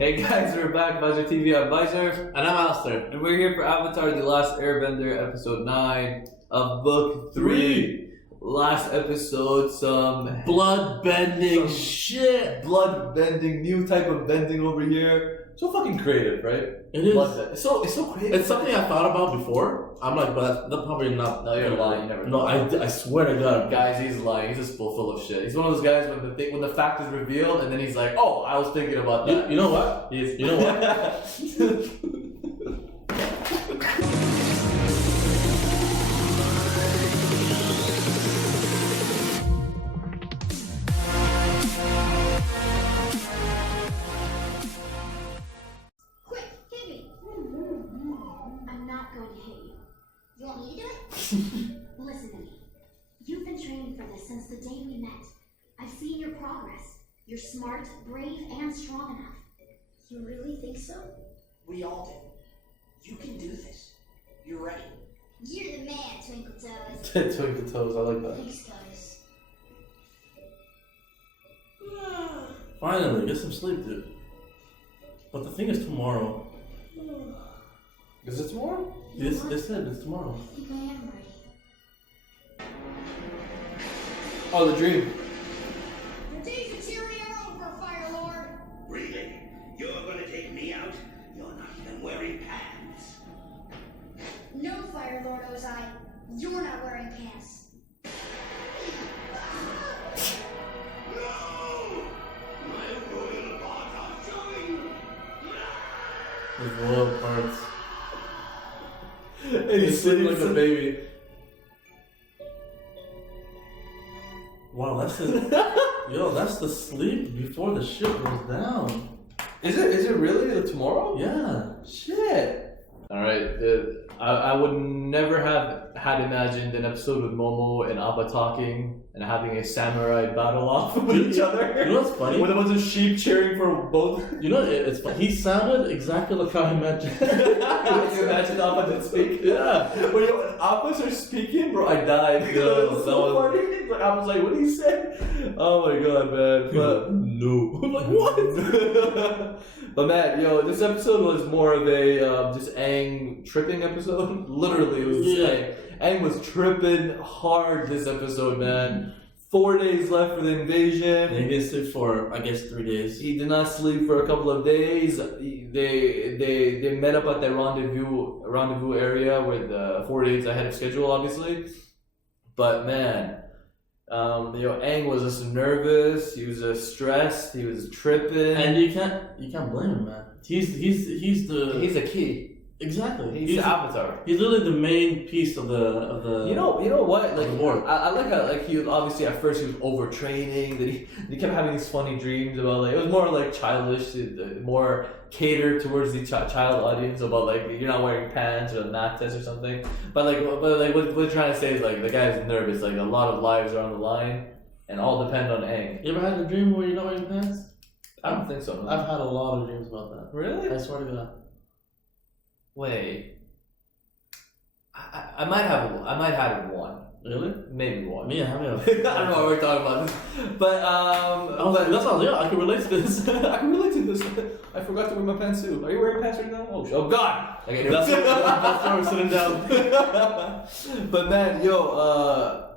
Hey guys, we're back. Visor TV, I'm Visor. And I'm Alistair. And we're here for Avatar The Last Airbender, episode 9 of book 3. Last episode, some blood bending shit. Blood bending, new type of bending over here. So fucking creative, right? It is. It's so creative. It's something I thought about before. I'm like, but that's probably not. No, you're lying. You never. No, I swear to God. Guys, he's lying. He's just full of shit. He's one of those guys when the fact is revealed and then he's like, oh, I was thinking about that. You know what? You know what? I'm not going to hit you. You want me to do it? Listen to me. You've been training for this since the day we met. I've seen your progress. You're smart, brave, and strong enough. You really think so? We all do. You can do this. You're ready. You're the man, Twinkle Toes. Twinkle Toes, I like that. Thanks, guys. Finally, get some sleep, dude. But the thing is, tomorrow. Is it tomorrow? They said it's tomorrow. I think I am ready. Oh, the dream. Your days of cheering are over, Fire Lord. Really? You're gonna take me out? You're not even wearing pants. No, Fire Lord Ozai. You're not wearing pants. No! My royal parts are showing! His royal parts. And he's sitting like a baby. Wow, that's the that's the sleep before the ship goes down. Is it really tomorrow? Yeah. Shit. Alright, I would never have had imagined an episode with Momo and Appa talking and having a samurai battle off with each other. You know what's funny? With a bunch of sheep cheering for both. You know, it's funny. He sounded exactly like how I imagined. Can you imagine Appa didn't speak? Yeah. When Appa started speaking, bro, I died. Yeah, It was so funny. Like, I was like, what did he say? Oh my god, man. But no. I'm like, what? But man, yo, this episode was more of a just Aang tripping episode. Literally, it was Aang. Aang was tripping hard this episode, man. 4 days left for the invasion. And he didn't sleep for, I guess, 3 days. He did not sleep for a couple of days. They met up at the rendezvous area with 4 days ahead of schedule, obviously. But man. Aang was just nervous. He was just stressed. He was tripping, and you can't blame him, man. He's a key. Exactly. He's the avatar. He's literally the main piece of the. You know what? Like, board. I like how he was obviously at first he was overtraining. That he kept having these funny dreams about like it was more like childish, more catered towards the child audience about like you're not wearing pants or a math test or something. But what we're trying to say is like the guy's nervous. Like a lot of lives are on the line, and all depend on Aang. You ever had a dream where you're not wearing pants? I don't think so. No. I've had a lot of dreams about that. Really? I swear to God. Wait. I might have one. Really? Maybe one. Me, I haven't. I don't know what we're talking about. But that's all. Yeah, I can relate to this. I can relate to this. I forgot to wear my pants too. Are you wearing pants right now? Oh God! Okay, that's why we're sitting down. But man, so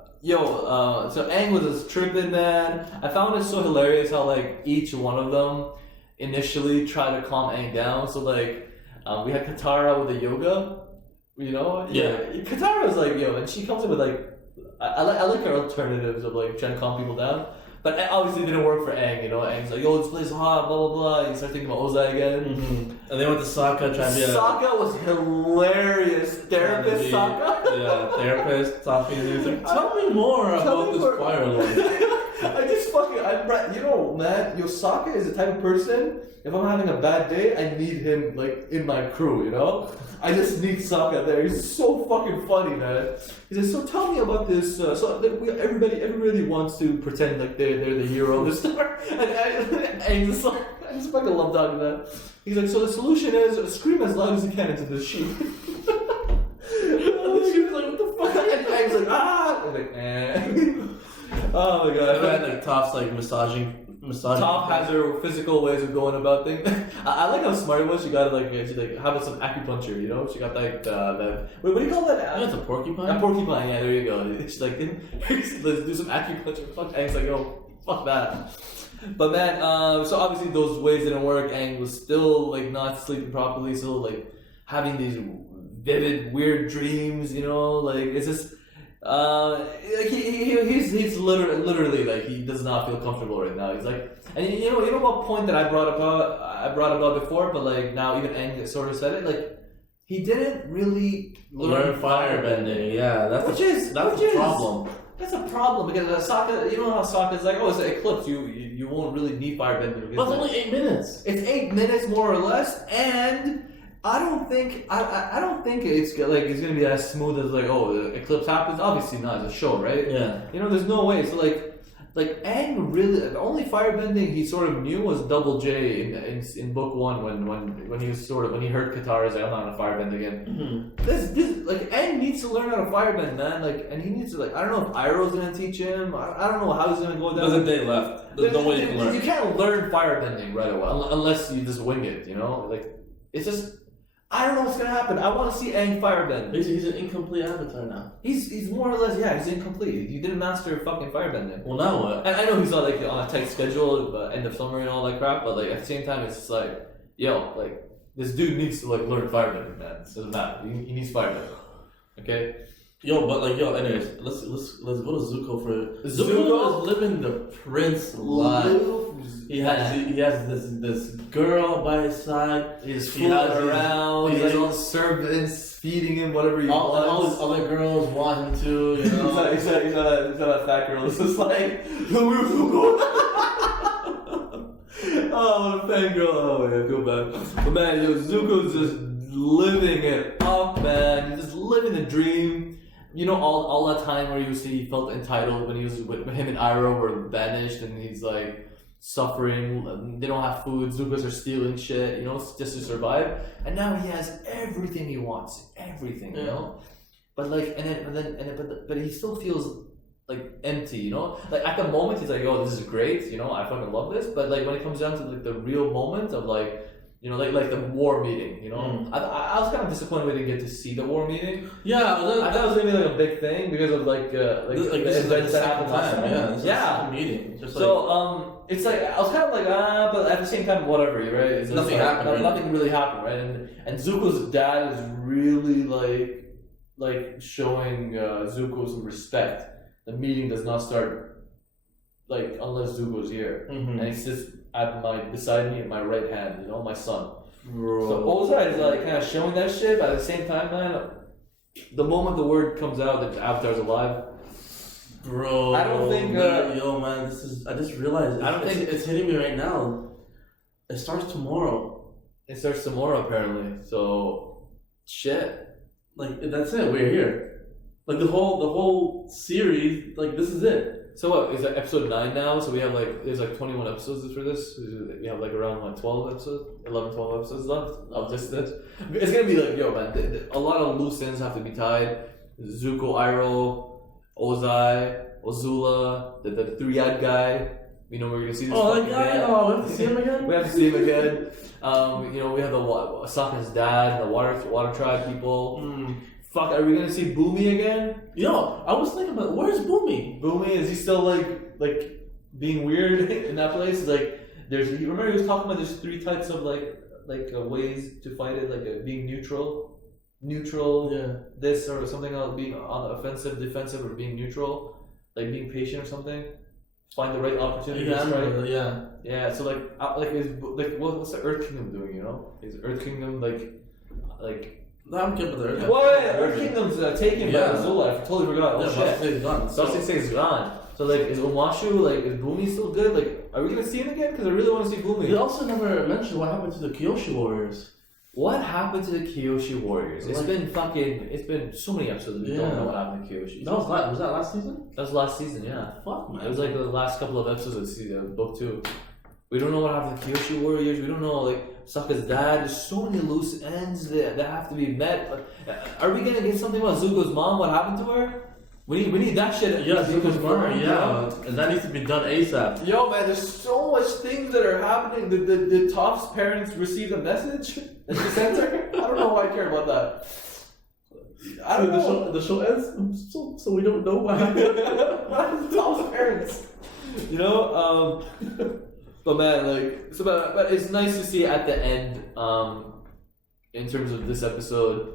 Aang was just tripping, man. I found it so hilarious how like each one of them initially tried to calm Aang down. So like. We had Katara with the yoga, you know? Yeah. Katara was like, and she comes in with like, I like her alternatives of like trying to calm people down. But it obviously didn't work for Aang, you know? Aang's like, this place is hot, blah, blah, blah. You start thinking about Ozai again. Mm-hmm. And they went to Sokka trying to be Sokka was hilarious. Therapist Sokka? Yeah, therapist, talking and everything. Tell me more about this Fire Lord. Man, Sokka is the type of person, if I'm having a bad day, I need him, like, in my crew, you know? I just need Sokka there. He's so fucking funny, man. He says, so tell me about this, everybody wants to pretend like they're the hero of the story. And just like, I just fucking love talking that. He's like, so the solution is, scream as loud as you can into this sheep. And she was like, what the fuck? And he's like, ah! And like, eh. Oh my god. I had like Toph's like massaging Massage. Toph has her physical ways of going about things. I like how smart it was. She got she like having some acupuncture, you know. She got like that. Wait, what do you call that? Yeah, it's a porcupine. A porcupine. Yeah, there you go. She's like, let's do some acupuncture. Fuck Aang's like, yo, fuck that. But man, so obviously those ways didn't work. Aang was still like not sleeping properly, still like having these vivid, weird dreams. You know, like it's just. Like he's literally like he does not feel comfortable right now. He's like, and you know what point that I brought about before, but like now even Aang sort of said it, like he didn't really Learn firebending. Yeah, that's the problem. That's a problem because Sokka, you know how Sokka's like, oh, it's an eclipse. You won't really need firebending. But it's only 8 minutes. It's 8 minutes more or less, and I don't think it's like it's gonna be as smooth as like, oh, the eclipse happens. Obviously not. It's a show, right? Yeah. You know, there's no way. So like Aang really, the only firebending he sort of knew was Double J in book 1 when he was when he heard Katara say, I'm not gonna firebend again. Mm-hmm. This like Aang needs to learn how to firebend, man. Like, and he needs to like, I don't know if Iroh's gonna teach him. I don't know how he's gonna go down. There's a day left. There's no way you can learn. You can't learn firebending right away unless you just wing it. You know, like it's just. I don't know what's gonna happen. I want to see Aang firebend. He's an incomplete avatar now. He's more or less, yeah, he's incomplete. He didn't master fucking firebending. Well, now what? And I know he's not like on a tight schedule, end of summer and all that crap, but like at the same time, it's just like, yo, like this dude needs to like learn firebending, man. It doesn't matter. He needs firebending. Okay. Yo, but like, yo, anyways, let's go to Zuko for Zuko is living the prince life. He has this girl by his side. He's fooling around. He has all the servants feeding him whatever he wants. All his other girls want him to. You know, he's not a fat girl. It's just like Zuko. Oh, what a fangirl. Oh, man, I feel bad. But man, yo, Zuko's just living it up, man. He's just living the dream. You know, all that time where he felt entitled when he was with him and Iroh were banished and he's like suffering. They don't have food. Zuko's are stealing shit, you know, just to survive. And now he has everything he wants, everything, you know. But like, but he still feels like empty, you know. Like at the moment, he's like, "Oh, this is great," you know. I fucking love this. But like when it comes down to like the real moment of like. You know, like the war meeting. You know, I was kind of disappointed we didn't get to see the war meeting. Yeah, I thought it was gonna be like a big thing because of like the events that happened last time. Yeah, this is the meeting. Just so it's like I was kind of like but at the same time, whatever, right? It's nothing happened. Nothing really happened, right? And Zuko's dad is really like showing Zuko some respect. The meeting does not start like unless Zuko's here, and he sits beside me at my right hand, you know, my son. Bro. So Ozai is like kind of showing that shit, but at the same time, man, the moment the word comes out that Avatar's alive, bro, I don't think. Yo, man, I just realized. I don't think it's hitting me right now. It starts tomorrow. It starts tomorrow, apparently. So, shit. Like that's it. We're here. Like the whole series. Like this is it. So what, is that episode 9 now? So we have like, there's like 21 episodes for this. We have like around like 12 episodes, 11, 12 episodes left of just this. It's gonna be like, yo man, a lot of loose ends have to be tied. Zuko, Iroh, Ozai, Azula, the three-eyed guy. You know, we're gonna see this. Oh, that guy? Again. Oh, we have to see him again? We have to see him again. You know, we have the Sokka's dad, the water tribe people. Fuck, are we gonna see Boomy again? Yo, I was thinking about where's Boomy? Boomy, is he still like being weird in that place? Like, remember he was talking about there's 3 types of like ways to fight it, like being neutral, this or something else, being on the offensive, defensive, or being neutral, like being patient or something. Find the right opportunity. Yeah. So what's the Earth Kingdom doing? You know, is Earth Kingdom like. No, I'm good with the Earth Kingdom. Well, Earth Kingdom's taken by Azula. I totally forgot. Oh shit. South is gone. So like, is Omashu is Boomy still good? Like, are we gonna see him again? Because I really want to see Boomy. We also never mentioned what happened to the Kyoshi Warriors. What happened to the Kyoshi Warriors? It's been so many episodes we don't know what happened to Kyoshi. Was that last season? That was last season, yeah. Fuck man. It was like the last couple of episodes of book 2. We don't know what happened to the Kyoshi Warriors. We don't know Sokka's dad. There's so many loose ends that have to be met. Are we gonna get something about Zuko's mom? What happened to her? We need that shit. Yeah, Zuko's murder, yeah. And that needs to be done ASAP. Yo, man, there's so much things that are happening. The Toph's parents received a message at the center. I don't know why I care about that. I don't know. The show ends, so we don't know what happened. What happened to Toph's parents? You know, but man, like, so but it's nice to see at the end, in terms of this episode,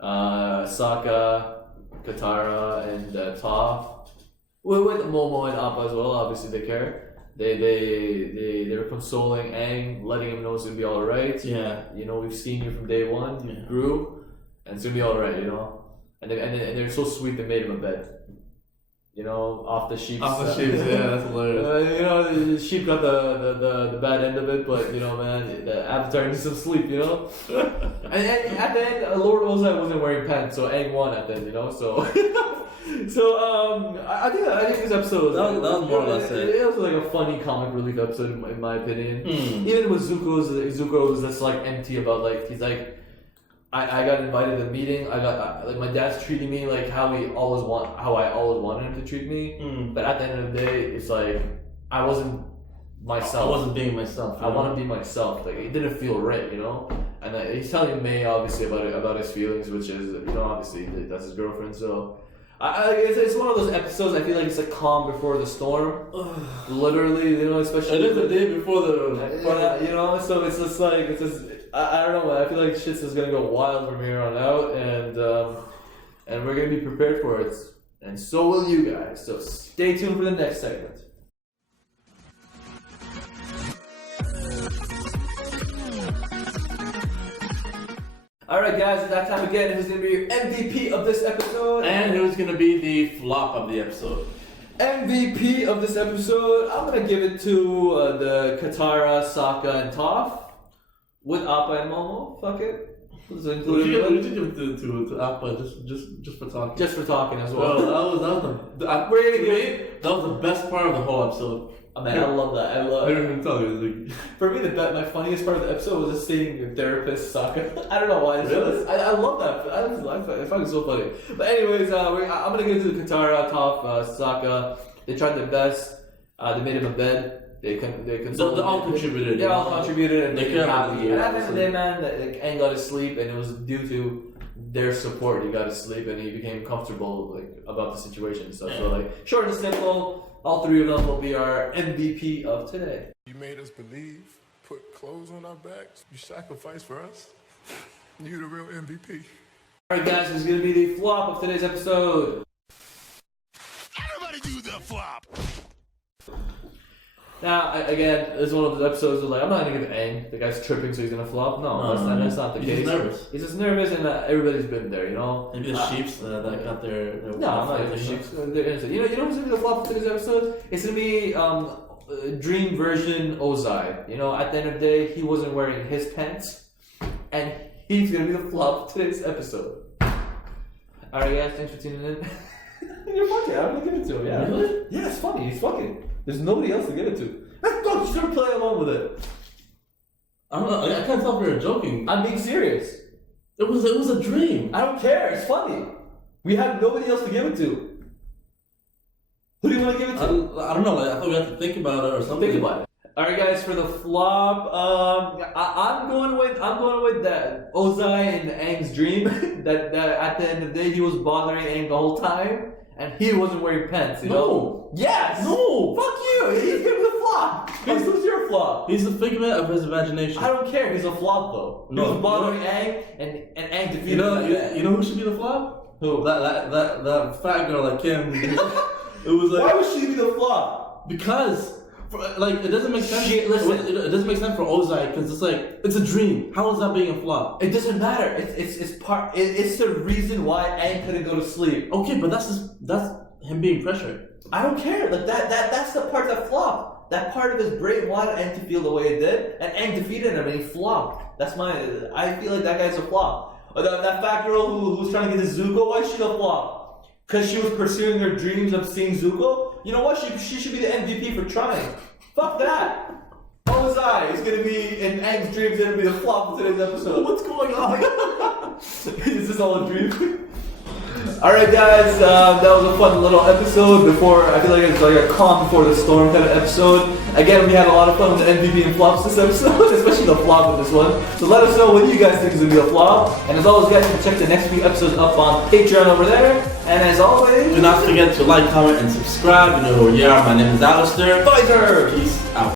Sokka, Katara, and Toph, with Momo and Appa as well. Obviously, they care. They're consoling Aang, letting him know it's gonna be all right. Yeah. You know, we've seen you from day one. You grew, and it's gonna be all right. You know, and they're so sweet. They made him a bed. You know, off the sheep. Off the sheep, yeah, that's hilarious. You know, the sheep got the bad end of it, but you know, man, the Avatar needs some sleep. You know, and at the end, Lord Ozai wasn't wearing pants, so Aang won at the end. You know, so I think this episode that was more or less it. It was like a funny comic relief episode in my opinion. Even with Zuko was just like empty about like he's like. I got invited to a meeting. I got like my dad's treating me like how I always wanted him to treat me. But at the end of the day, it's like I wasn't myself. I wasn't being myself. I want to be myself. Like it didn't feel right, you know. And he's telling May obviously about his feelings, which is you know obviously that's his girlfriend. So it's one of those episodes. I feel like it's like calm before the storm. Literally, you know, especially it is the day before the you know. So it's just like it's just. I don't know, man. I feel like shit's just gonna go wild from here on out, and we're gonna be prepared for it, and so will you guys. So stay tuned for the next segment. All right, guys, it's that time again. Who's gonna be your MVP of this episode? And who's gonna be the flop of the episode? MVP of this episode, I'm gonna give it to the Katara, Sokka, and Toph. With Appa and Momo, fuck it. We should give it to Appa just for talking. Just for talking as well. That was the best part of the whole episode. Oh, man, I love that. I don't even tell you. For me, my funniest part of the episode was just seeing the therapist Sokka. I don't know why. Really? I love that. I find it so funny. But anyways, I'm gonna give it to Katara, Toph, Sokka. They tried their best. They made him a bed. They all contributed. They all contributed and they were happy. And at the end of the day, man, Aang got to sleep, and it was due to their support. He got to sleep, and he became comfortable like about the situation and stuff. So like, short and simple, all three of them will be our MVP of today. You made us believe, put clothes on our backs, you sacrificed for us. You the real MVP. All right, guys, this is gonna be the flop of today's episode. Everybody do the flop. Now, again, this is one of those episodes where, like, I'm not gonna give Aang. The guy's tripping, so he's gonna flop. No, that's not the case. He's nervous. He's just nervous, and everybody's been there, you know. Maybe the sheeps that got their no, I'm not gonna the sheeps. They're innocent. You know who's gonna be the flop for today's episode? It's gonna be dream version Ozai. You know, at the end of the day, he wasn't wearing his pants, and he's gonna be the flop for today's episode. All right, guys, thanks for tuning in. You're fucking. I'm gonna give it to him. Yeah, really? Yeah, it's funny. He's fucking. There's nobody else to give it to. Let's go. Just gonna play along with it. I don't know. I can't tell if you're joking. I'm being serious. It was a dream. I don't care. It's funny. We have nobody else to give it to. Who do you want to give it to? I don't know. Like, I thought we had to think about it or something. Think about it. All right, guys. For the flop, I'm going with that Ozai and Aang's dream. that at the end of the day, he was bothering Aang the whole time. And he wasn't wearing pants, you know? Yes! No! Fuck you! He's gonna be the flop! Who's your flop? He's a figment of his imagination. I don't care, he's a flop though. No, he was bothering Aang, and Aang defeated him. You know who should be the flop? Who? That fat girl like Kim. It was like... Why would she be the flop? Because... Like, it doesn't make sense. Listen. It doesn't make sense for Ozai because it's like, it's a dream. How is that being a flop? It doesn't matter. It's the reason why Aang couldn't go to sleep. Okay, but that's him being pressured. I don't care. Like that's the part that flopped. That part of his brain wanted Aang to feel the way it did, and Aang defeated him and he flopped. I feel like that guy's a flop. Or that fat girl who was trying to get to Zuko, why is she a flop? Because she was pursuing her dreams of seeing Zuko? You know what? She should be the MVP for trying. Fuck that. Ozai is gonna be in Aang's dreams. Gonna be the flop of today's episode. What's going on? Is this all a dream? Alright guys, that was a fun little episode before, I feel like it's like a calm before the storm kind of episode. Again, we had a lot of fun with the MVP and flops this episode, especially the flop of this one. So let us know what you guys think is going to be a flop. And as always guys, you can check the next few episodes up on Patreon over there. And as always, Do not forget to like, comment, and subscribe. You know who you are. My name is Alistair. Pfizer! Peace out.